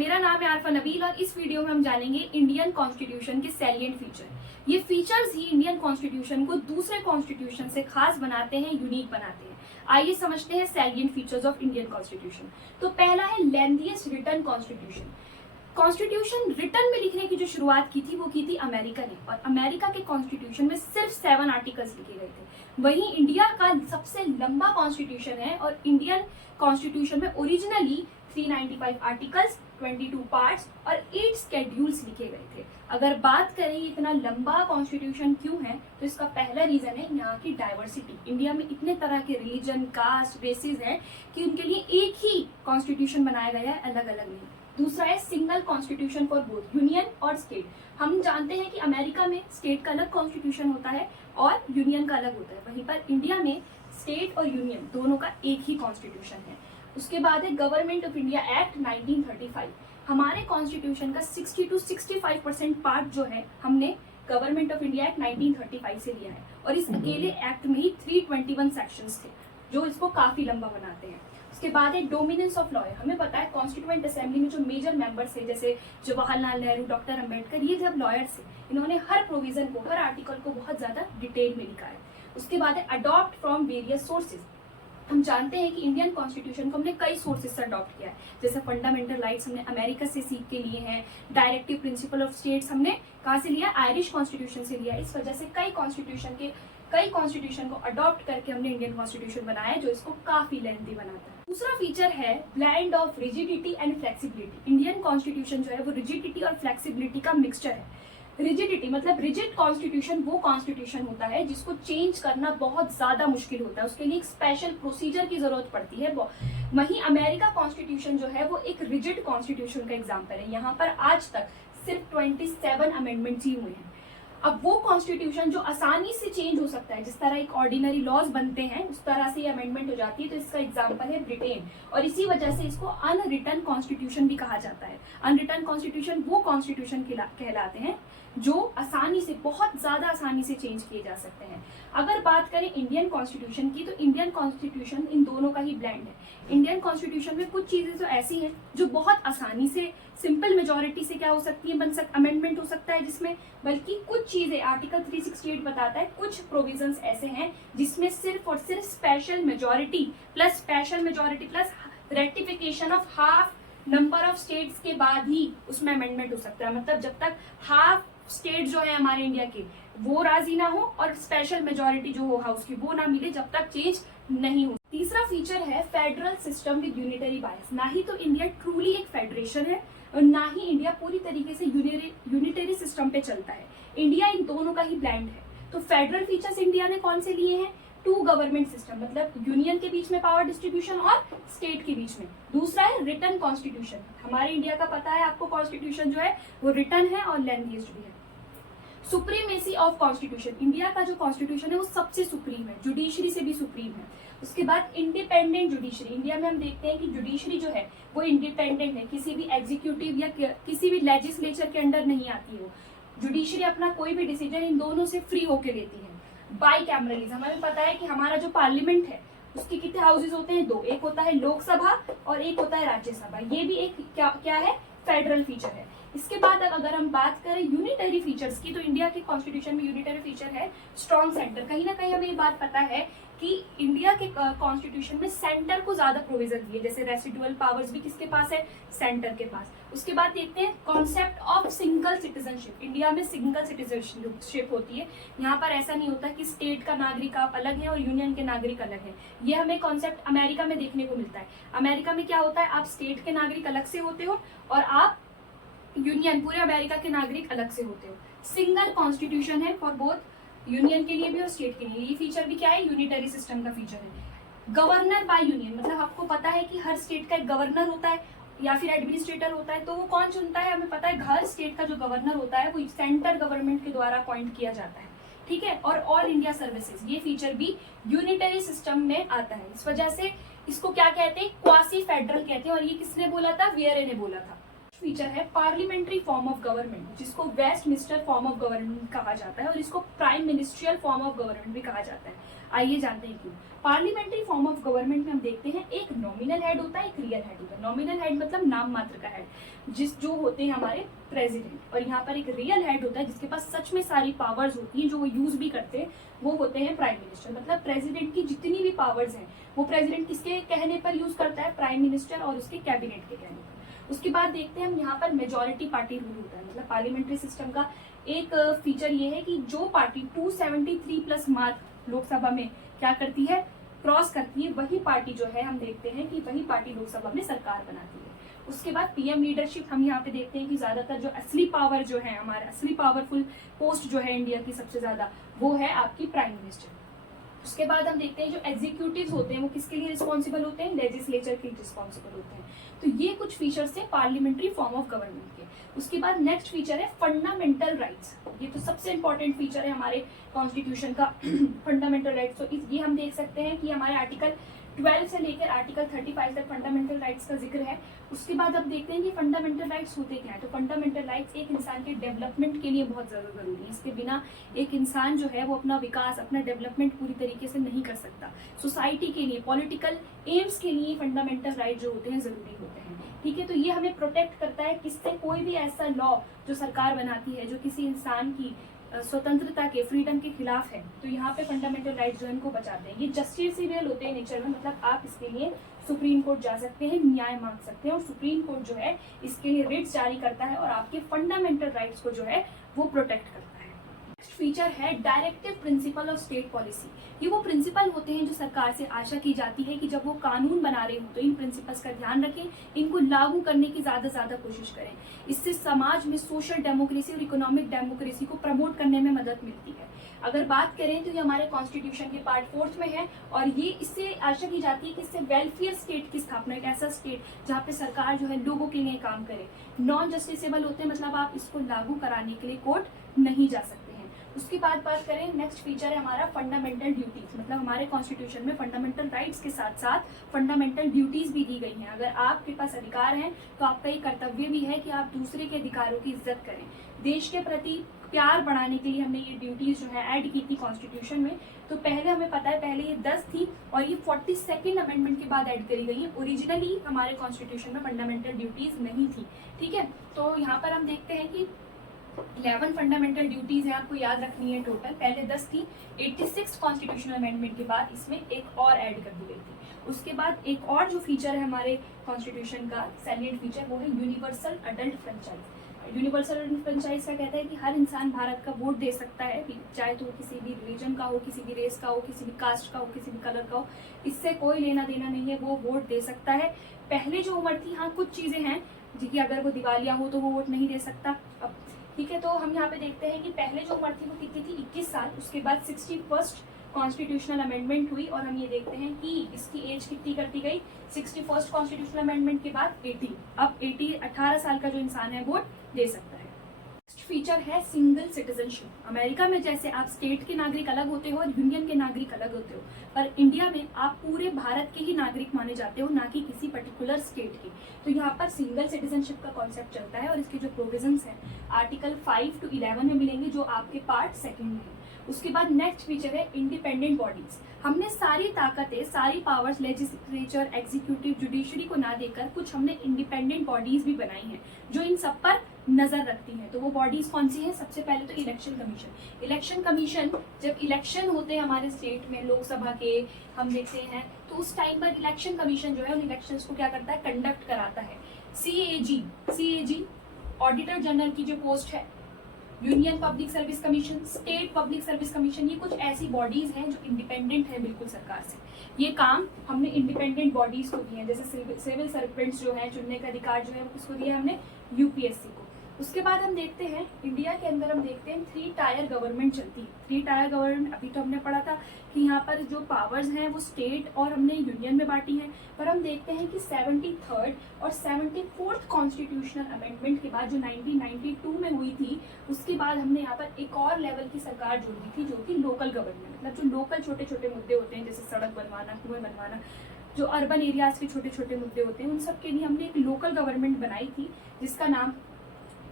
मेरा नाम है आरफा नबील और इस वीडियो में हम जानेंगे इंडियन कॉन्स्टिट्यूशन के सैलिएंट फीचर। ये फीचर्स ही इंडियन कॉन्स्टिट्यूशन को दूसरे कॉन्स्टिट्यूशन से खास बनाते हैं, यूनिक बनाते हैं। आइए समझते हैं salient features of Indian constitution. तो पहला है lengthiest written constitution. Constitution written में लिखने की जो शुरुआत की थी वो की थी अमेरिका ने, और अमेरिका के कॉन्स्टिट्यूशन में सिर्फ 7 आर्टिकल्स लिखे गए थे। वहीं इंडिया का सबसे लंबा कॉन्स्टिट्यूशन है और इंडियन कॉन्स्टिट्यूशन में ओरिजिनली 395 आर्टिकल्स, 22 पार्ट्स और 8 स्केड्यूल्स लिखे गए थे। अगर बात करें इतना लंबा कॉन्स्टिट्यूशन क्यों है, तो इसका पहला रीजन है यहाँ की डाइवर्सिटी। इंडिया में इतने तरह के रिलीजन, कास्ट, रेसेस हैं कि उनके लिए एक ही कॉन्स्टिट्यूशन बनाया गया है, अलग अलग नहीं। दूसरा है single constitution for both union और स्टेट। हम जानते हैं कि अमेरिका में स्टेट का अलग कॉन्स्टिट्यूशन होता है और यूनियन का अलग होता है, वहीं पर इंडिया में स्टेट और यूनियन दोनों का एक ही कॉन्स्टिट्यूशन है। उसके बाद है गवर्नमेंट ऑफ इंडिया एक्ट 1935। हमारे कॉन्स्टिट्यूशन का 60 to 65% पार्ट जो है हमने गवर्नमेंट ऑफ इंडिया एक्ट 1935 से लिया है, और इस अकेले एक्ट में ही 321 सेक्शंस थे जो इसको काफी लंबा बनाते हैं। उसके बाद है डोमिनेंस ऑफ लॉ। हमें पता है कॉन्स्टिट्यूएंट असेंबली में जो मेजर मेंबर्स थे जैसे जवाहरलाल नेहरू, डॉक्टर अंबेडकर, ये जब लॉयर्स थे, इन्होंने हर प्रोविजन को, हर आर्टिकल को बहुत ज्यादा डिटेल में लिखा है। उसके बाद है अडॉप्ट फ्रॉम वेरियस सोर्सेज। हम जानते हैं कि इंडियन कॉन्स्टिट्यूशन को हमने कई सोर्सेज से अडॉप्ट किया है, जैसे फंडामेंटल राइट्स हमने अमेरिका से सीख के लिए हैं, डायरेक्टिव प्रिंसिपल ऑफ स्टेट्स हमने कहाँ से लिया, आयरिश कॉन्स्टिट्यूशन से लिया। इस वजह से कई कॉन्स्टिट्यूशन को अडॉप्ट करके हमने इंडियन कॉन्स्टिट्यूशन बनाया है, जो इसको काफी लेंथी बनाता है। दूसरा फीचर है blend of rigidity and flexibility. Indian constitution जो है वो रिजिडिटी और फ्लेक्सिबिलिटी का मिक्सचर है। रिजिडिटी मतलब रिजिड कॉन्स्टिट्यूशन वो कॉन्स्टिट्यूशन होता है जिसको चेंज करना बहुत ज्यादा मुश्किल होता है, उसके लिए एक स्पेशल प्रोसीजर की जरूरत पड़ती है। वहीं अमेरिका कॉन्स्टिट्यूशन जो है वो एक रिजिड कॉन्स्टिट्यूशन का एग्जाम्पल है। यहाँ पर आज तक सिर्फ 27 अमेंडमेंट्स ही हुए हैं। अब वो कॉन्स्टिट्यूशन जो आसानी से चेंज हो सकता है, जिस तरह एक ऑर्डिनरी लॉज बनते हैं उस तरह से अमेंडमेंट हो जाती है, तो इसका एग्जांपल है ब्रिटेन, और इसी वजह से इसको अनरिटन कॉन्स्टिट्यूशन भी कहा जाता है। अनरिटन कॉन्स्टिट्यूशन वो कॉन्स्टिट्यूशन कहलाते हैं जो आसानी से, बहुत ज्यादा आसानी से चेंज किए जा सकते हैं। अगर बात करें इंडियन कॉन्स्टिट्यूशन की, तो इंडियन कॉन्स्टिट्यूशन इन दोनों का ही ब्लेंड है। इंडियन कॉन्स्टिट्यूशन में कुछ चीजें तो ऐसी हैं जो बहुत आसानी से सिंपल मेजोरिटी से क्या हो सकती है, अमेंडमेंट हो सकता है जिसमें, बल्कि कुछ चीजें आर्टिकल 368 बताता है, कुछ प्रोविजंस ऐसे हैं जिसमें सिर्फ और सिर्फ special majority plus ratification of half number of states के बाद ही उसमें अमेंडमेंट हो सकता है। मतलब जब तक हाफ स्टेट जो है हमारे इंडिया के वो राजी ना हो और स्पेशल मेजोरिटी जो हो हाउस की वो ना मिले, जब तक चेंज नहीं हो। तीसरा फीचर है फेडरल सिस्टम विद यूनिटरी बायस। ना ही तो इंडिया ट्रूली एक फेडरेशन है और ना ही इंडिया पूरी तरीके से यूनिटरी सिस्टम पे चलता है। इंडिया इन दोनों का ही ब्लेंड है। तो फेडरल फीचर्स इंडिया ने कौन से लिए हैं, 2 गवर्नमेंट सिस्टम, मतलब यूनियन के बीच में पावर डिस्ट्रीब्यूशन और स्टेट के बीच में। दूसरा है रिटन कॉन्स्टिट्यूशन। हमारे इंडिया का पता है आपको, कॉन्स्टिट्यूशन जो है वो रिटन है और लेंथीएस्ट भी है। Supremacy of constitution. इंडिया का जो कॉन्स्टिट्यूशन है वो सबसे सुप्रीम है, जुडिशरी से भी सुप्रीम है। उसके बाद इंडिपेंडेंट जुडिशरी। इंडिया में हम देखते हैं कि जुडिशरी जो है वो इंडिपेंडेंट है, किसी भी एग्जीक्यूटिव या किसी भी लेजिस्लेचर के अंडर नहीं आती है। जुडिशरी अपना कोई भी डिसीजन इन दोनों से फ्री होकर लेती है। By cameralism. हमें पता है कि हमारा जो पार्लियामेंट है उसके कितने हाउसेज होते हैं, 2। एक होता है लोकसभा और एक होता है राज्यसभा। ये भी एक क्या है, फेडरल फीचर है। इसके बाद अगर हम बात करें यूनिटरी फीचर्स की, तो इंडिया के कॉन्स्टिट्यूशन में यूनिटरी फीचर है स्ट्रॉन्ग सेंटर। कहीं ना कहीं हमें ये बात पता है कि इंडिया के कॉन्स्टिट्यूशन में सेंटर को ज्यादा प्रोविजन दिए, जैसे रेसिडुअल पावर्स भी किसके पास है, सेंटर के पास। उसके बाद देखते हैं concept of single citizenship. India में सिंगल सिटीजनशिप होती है। यहाँ पर ऐसा नहीं होता कि स्टेट का नागरिक आप अलग है और यूनियन के नागरिक अलग है। ये हमें कॉन्सेप्ट अमेरिका में देखने को मिलता है। अमेरिका में क्या होता है, आप स्टेट के नागरिक अलग से होते हो और आप यूनियन, पूरे अमेरिका के नागरिक अलग से होते हो। सिंगल कॉन्स्टिट्यूशन है फॉर बोथ, यूनियन के लिए भी और स्टेट के लिए। ये फीचर भी क्या है, यूनिटरी सिस्टम का फीचर है। गवर्नर बाय यूनियन, मतलब आपको पता है कि हर स्टेट का एक गवर्नर होता है या फिर एडमिनिस्ट्रेटर होता है, तो वो कौन चुनता है, हमें पता है हर स्टेट का जो गवर्नर होता है वो सेंट्रल गवर्नमेंट के द्वारा अपॉइंट किया जाता है, ठीक है। और ऑल इंडिया सर्विसेज, ये फीचर भी यूनिटरी सिस्टम में आता है। इस वजह से इसको क्या कहते हैं, क्वासी फेडरल कहते हैं। और ये किसने बोला था, वियरे ने बोला था। फीचर है पार्लियामेंट्री फॉर्म ऑफ गवर्नमेंट, जिसको वेस्टमिनिस्टर फॉर्म ऑफ गवर्नमेंट कहा जाता है और इसको prime ministerial form of government भी कहा जाता है। आइए जानते हैं क्यों। पार्लियामेंट्री फॉर्म ऑफ गवर्नमेंट में हम देखते हैं एक नॉमिनल हेड होता है, एक रियल हेड होता है। नॉमिनल हेड मतलब नाम मात्र का हेड, जो होते हैं हमारे प्रेसिडेंट, और यहाँ पर एक रियल हेड होता है जिसके पास सच में सारी पावर्स होती हैं, जो वो यूज भी करते हैं, वो होते हैं प्राइम मिनिस्टर। मतलब प्रेसिडेंट की जितनी भी पावर्स हैं वो प्रेसिडेंट किसके कहने पर यूज करता है, प्राइम मिनिस्टर और उसके कैबिनेट के कहने पर। उसके बाद देखते हैं हम यहाँ पर मेजोरिटी पार्टी रूल होता है। मतलब पार्लियामेंट्री सिस्टम का एक फीचर ये है कि जो पार्टी 273 प्लस मार्क लोकसभा में क्या करती है, क्रॉस करती है, वही पार्टी जो है हम देखते हैं कि वही पार्टी लोकसभा में सरकार बनाती है। उसके बाद पीएम लीडरशिप हम यहाँ पे देखते हैं कि ज्यादातर जो असली पावर जो है, हमारा असली पावरफुल पोस्ट जो है इंडिया की सबसे ज्यादा, वो है आपकी प्राइम मिनिस्टर। उसके बाद हम देखते हैं जो एग्जीक्यूटिव होते हैं वो किसके लिए रिस्पॉन्सिबल होते हैं, लेजिस्लेचर के लिए रिस्पॉन्सिबल होते हैं। तो ये कुछ फीचर्स है पार्लियामेंट्री फॉर्म ऑफ गवर्नमेंट के। उसके बाद नेक्स्ट फीचर है फंडामेंटल राइट्स। ये तो सबसे इंपॉर्टेंट फीचर है हमारे कॉन्स्टिट्यूशन का फंडामेंटल राइट्स। तो ये हम देख सकते हैं कि हमारे आर्टिकल 12 से लेकर आर्टिकल 35 तक फंडामेंटल राइट्स का जिक्र है। उसके बाद अब देखते हैं कि फंडामेंटल राइट्स होते क्या है। तो फंडामेंटल राइट्स एक इंसान के डेवलपमेंट के लिए बहुत ज्यादा जरूरी है। इसके बिना एक इंसान जो है वो अपना विकास, अपना डेवलपमेंट पूरी तरीके से नहीं कर सकता। सोसाइटी के लिए, पॉलिटिकल एम्स के लिए फंडामेंटल राइट जो होते हैं जरूरी होते हैं। ठीक है, तो ये हमें प्रोटेक्ट करता है किससे, कोई भी ऐसा लॉ जो सरकार बनाती है जो किसी इंसान की स्वतंत्रता के, फ्रीडम के खिलाफ है, तो यहाँ पे फंडामेंटल राइट्स जो है इनको बचाते हैं। ये जस्टिसिबल होते हैं नेचर में, मतलब आप इसके लिए सुप्रीम कोर्ट जा सकते हैं, न्याय मांग सकते हैं और सुप्रीम कोर्ट जो है इसके लिए रिट्स जारी करता है और आपके फंडामेंटल राइट्स को जो है वो प्रोटेक्ट करता है। नेक्स्ट फीचर है directive principle of state policy. ये वो प्रिंसिपल होते हैं जो सरकार से आशा की जाती है कि जब वो कानून बना रहे हो तो इन प्रिंसिपल्स का ध्यान रखें, इनको लागू करने की ज्यादा कोशिश करें। इससे समाज में सोशल डेमोक्रेसी और इकोनॉमिक डेमोक्रेसी को प्रमोट करने में मदद मिलती है। अगर बात करें तो ये हमारे कॉन्स्टिट्यूशन के पार्ट 4 में है और ये इससे आशा की जाती है कि इससे वेलफेयर स्टेट की स्थापना, एक ऐसा स्टेट जहाँ पे सरकार जो है लोगों के लिए काम करे। नॉन जस्टिसेबल होते हैं, मतलब आप इसको लागू कराने के लिए कोर्ट नहीं जा सकते। उसके बाद बात करें, नेक्स्ट फीचर है हमारा फंडामेंटल ड्यूटीज। मतलब हमारे कॉन्स्टिट्यूशन में फंडामेंटल राइट्स के साथ साथ फंडामेंटल ड्यूटीज भी दी गई हैं। अगर आपके पास अधिकार हैं तो आपका ये कर्तव्य भी है कि आप दूसरे के अधिकारों की इज्जत करें। देश के प्रति प्यार बढ़ाने के लिए हमने ये ड्यूटीज जो है ऐड की थी कॉन्स्टिट्यूशन में। तो पहले हमें पता है, पहले ये 10 थी और ये 42nd अमेंडमेंट के बाद ऐड करी गई है। ओरिजिनली हमारे कॉन्स्टिट्यूशन में फंडामेंटल ड्यूटीज नहीं थी। ठीक है, तो यहाँ पर हम देखते हैं कि 11 फंडामेंटल ड्यूटीज है, आपको याद रखनी है टोटल। पहले 10 थी, 86 कॉन्स्टिट्यूशनल अमेंडमेंट के बाद इसमें एक और ऐड कर दी गई थी। उसके बाद एक और जो फीचर है हमारे कॉन्स्टिट्यूशन का सैलिएंट फीचर, वो है universal adult franchise. Universal adult franchise का कहता है कि हर इंसान भारत का वोट दे सकता है, चाहे तो किसी भी रिलीजन का हो, किसी भी रेस का हो, किसी भी कास्ट का हो, किसी भी कलर का हो, इससे कोई लेना देना नहीं है, वो वोट दे सकता है। पहले जो उम्र थी, हाँ कुछ चीजें हैं जी, अगर वो दिवालिया हो तो वो वोट नहीं दे सकता। अब ठीक है, तो हम यहाँ पे देखते हैं कि पहले जो उम्र थी वो कितनी थी, 21 साल। उसके बाद 61st कॉन्स्टिट्यूशनल अमेंडमेंट हुई और हम ये देखते हैं कि इसकी एज कितनी कर दी गई, 61st कॉन्स्टिट्यूशनल अमेंडमेंट के बाद 80। अब 18 साल का जो इंसान है वोट दे सकता है। नेक्स्ट फीचर है सिंगल सिटीजनशिप। अमेरिका में जैसे आप स्टेट के नागरिक अलग होते हो और यूनियन के नागरिक अलग होते हो, पर इंडिया में आप पूरे भारत के ही नागरिक माने जाते हो, ना कि किसी पर्टिकुलर स्टेट के। तो यहाँ पर सिंगल सिटीजनशिप का कॉन्सेप्ट चलता है और इसके जो प्रोविजंस हैं आर्टिकल 5 to 11 में मिलेंगे, जो आपके पार्ट 2 में है। उसके बाद नेक्स्ट फीचर है इंडिपेंडेंट बॉडीज। हमने सारी ताकतें, सारी पावर्स लेजिस्लेचर, एग्जीक्यूटिव, जुडिशरी को ना देकर कुछ हमने इंडिपेंडेंट बॉडीज भी बनाई हैं जो इन सब पर नजर रखती हैं। तो वो बॉडीज कौन सी हैं? सबसे पहले तो इलेक्शन कमीशन। इलेक्शन कमीशन, जब इलेक्शन होते हैं हमारे स्टेट में लोकसभा के, हम देखते हैं तो उस टाइम पर इलेक्शन कमीशन जो है उन इलेक्शंस को क्या करता है, कंडक्ट कराता है। सीएजी ऑडिटर जनरल की जो पोस्ट है, union public service commission, state public service commission, ये कुछ ऐसी बॉडीज हैं जो इंडिपेंडेंट है बिल्कुल सरकार से। ये काम हमने इंडिपेंडेंट बॉडीज को दिए हैं, जैसे सिविल सर्वेंट्स जो है, चुनने का अधिकार जो है उसको दिया हमने यूपीएससी को। उसके बाद हम देखते हैं इंडिया के अंदर हम देखते हैं 3 टायर गवर्नमेंट चलती है। 3 टायर गवर्नमेंट अभी तो हमने पढ़ा था कि यहाँ पर जो पावर्स हैं वो स्टेट और हमने यूनियन में बांटी हैं, पर हम देखते हैं कि 73rd और 74th कॉन्स्टिट्यूशनल अमेंडमेंट के बाद जो 1992 में हुई थी, उसके बाद हमने यहाँ पर एक और लेवल की सरकार जोड़ दी थी, जो कि लोकल गवर्नमेंट। मतलब जो लोकल छोटे छोटे मुद्दे होते हैं, जैसे सड़क बनवाना, कुएं बनवाना, जो अर्बन एरियाज के छोटे छोटे मुद्दे होते हैं, उन सब के लिए हमने एक लोकल गवर्नमेंट बनाई थी, जिसका नाम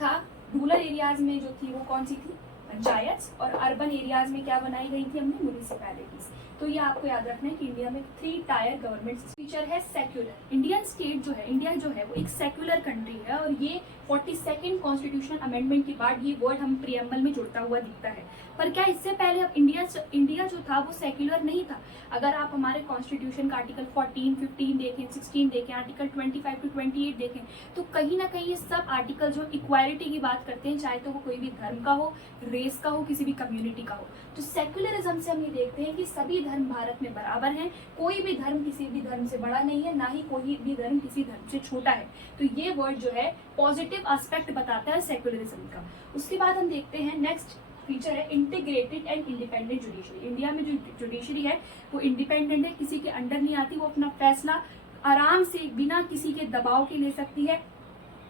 था रूरल एरियाज में जो थी वो कौन सी थी, पंचायत, और अर्बन एरियाज में क्या बनाई गई थी हमने, म्यूनिसिपैलिटीज। तो ये आपको याद रखना है कि इंडिया में 3 टायर गवर्नमेंट फीचर है सेक्युलर। इंडियन स्टेट जो है, इंडिया जो है वो एक सेक्युलर कंट्री है, और ये 42nd कॉन्स्टिट्यूशनल अमेंडमेंट के बाद ये वर्ड हम प्रियम्बल में जुड़ता हुआ दिखता है। पर क्या इससे पहले अब इंडिया जो था वो सेक्युलर नहीं था? अगर आप हमारे कॉन्स्टिट्यूशन का आर्टिकल 14, 15 देखें, 16 देखें, आर्टिकल 25 to 28 देखें, तो कहीं ना कहीं ये सब आर्टिकल जो इक्वालिटी की बात करते हैं, चाहे तो वो कोई भी धर्म का हो, रेस का हो, किसी भी कम्युनिटी का हो। तो सेक्युलरिज्म से हम ये देखते हैं कि सभी धर्म भारत में बराबर हैं, कोई भी धर्म किसी भी धर्म से बड़ा नहीं है, ना ही कोई भी धर्म किसी धर्म से छोटा है। तो ये वर्ड जो है पॉजिटिव एस्पेक्ट बताता है सेक्युलरिज्म का। उसके बाद हम देखते हैं नेक्स्ट फीचर है integrated and independent judiciary. India में जो जुडिशरी है वो इंडिपेंडेंट है, किसी के अंडर नहीं आती, वो अपना फैसला आराम से बिना किसी के दबाव के ले सकती है।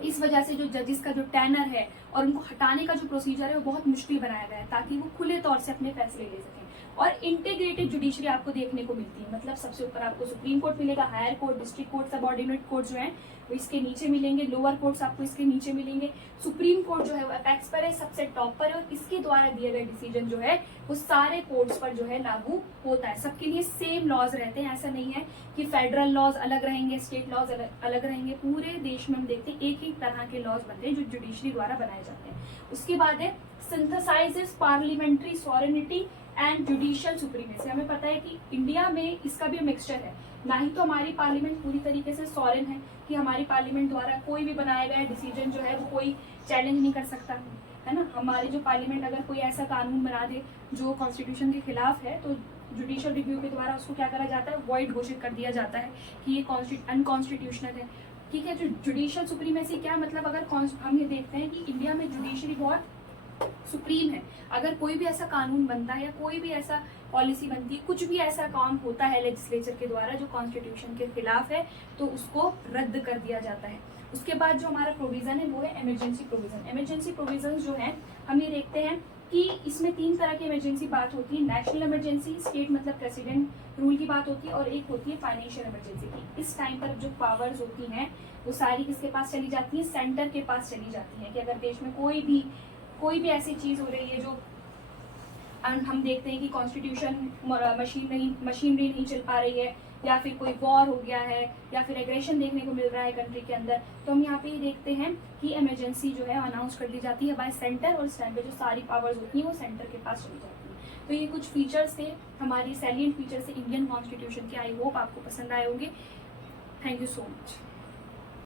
इस वजह से जो जजेस का जो टेनर है और उनको हटाने का जो प्रोसीजर है वो बहुत मुश्किल बनाया गया है, ताकि वो खुले तौर से अपने फैसले ले सकें। और इंटीग्रेटेड जुडिशरी आपको देखने को मिलती है, मतलब सबसे ऊपर आपको सुप्रीम कोर्ट मिलेगा, higher court, district court, subordinate court जो है वो इसके नीचे मिलेंगे, लोअर कोर्ट्स आपको इसके नीचे मिलेंगे। सुप्रीम कोर्ट जो है वो अपेक्स पर है, सबसे टॉप पर है, और इसके द्वारा दिए गए डिसीजन जो है वो सारे कोर्ट्स पर जो है लागू होता है। सबके लिए सेम लॉज रहते हैं, ऐसा नहीं है कि फेडरल लॉज अलग रहेंगे, स्टेट लॉज अलग रहेंगे। पूरे देश में हम देखते हैं एक ही तरह के लॉज बनते हैं जो जुडिशरी द्वारा बनाए जाते हैं। उसके बाद है synthesises parliamentary sovereignty and judicial supremacy. हमें पता है कि इंडिया में इसका भी मिक्सचर है, ना ही तो हमारी पार्लियामेंट पूरी तरीके से सॉवरेन है कि हमारी पार्लियामेंट द्वारा कोई भी बनाया गया डिसीजन जो है वो कोई चैलेंज नहीं कर सकता है ना। हमारी जो पार्लियामेंट अगर कोई ऐसा कानून बना दे जो कॉन्स्टिट्यूशन के खिलाफ है, तो जुडिशियल रिव्यू के द्वारा उसको क्या करा जाता है, वॉइड घोषित कर दिया जाता है कि ये अनकॉन्स्टिट्यूशनल है। ठीक है, जो जुडिशियल सुप्रीमेसी क्या मतलब, अगर हम ये देखते हैं कि इंडिया में जुडिशरी बहुत सुप्रीम है। अगर कोई भी ऐसा कानून बनता है या कोई भी ऐसा पॉलिसी बनती है, कुछ भी ऐसा काम होता है लेजिस्लेचर के द्वारा जो कॉन्स्टिट्यूशन के खिलाफ है, तो उसको रद्द कर दिया जाता है। उसके बाद जो हमारा प्रोविजन है वो है इमरजेंसी प्रोविजन। इमरजेंसी प्रोविजन जो है हम ये देखते हैं कि इसमें 3 तरह की इमरजेंसी बात होती है। नेशनल इमरजेंसी, स्टेट मतलब प्रेसिडेंट रूल की बात होती है, और एक होती है फाइनेंशियल इमरजेंसी की। इस टाइम पर जो पावर्स होती हैं वो सारी किसके पास चली जाती है, सेंटर के पास चली जाती है। कि अगर देश में कोई भी ऐसी चीज हो रही है जो हम देखते हैं कि कॉन्स्टिट्यूशन मशीनरी नहीं चल पा रही है, या फिर कोई वॉर हो गया है, या फिर एग्रेशन देखने को मिल रहा है कंट्री के अंदर, तो हम यहाँ पे ये देखते हैं कि इमरजेंसी जो है अनाउंस कर दी जाती है बाय सेंटर, और इस टाइम पे जो सारी पावर्स होती हैं वो सेंटर के पास चली जाती है। तो ये कुछ फीचर्स थे हमारी सैलिएंट फीचर्स से इंडियन कॉन्स्टिट्यूशन के। आई होप आपको पसंद आए होंगे। Thank you so much.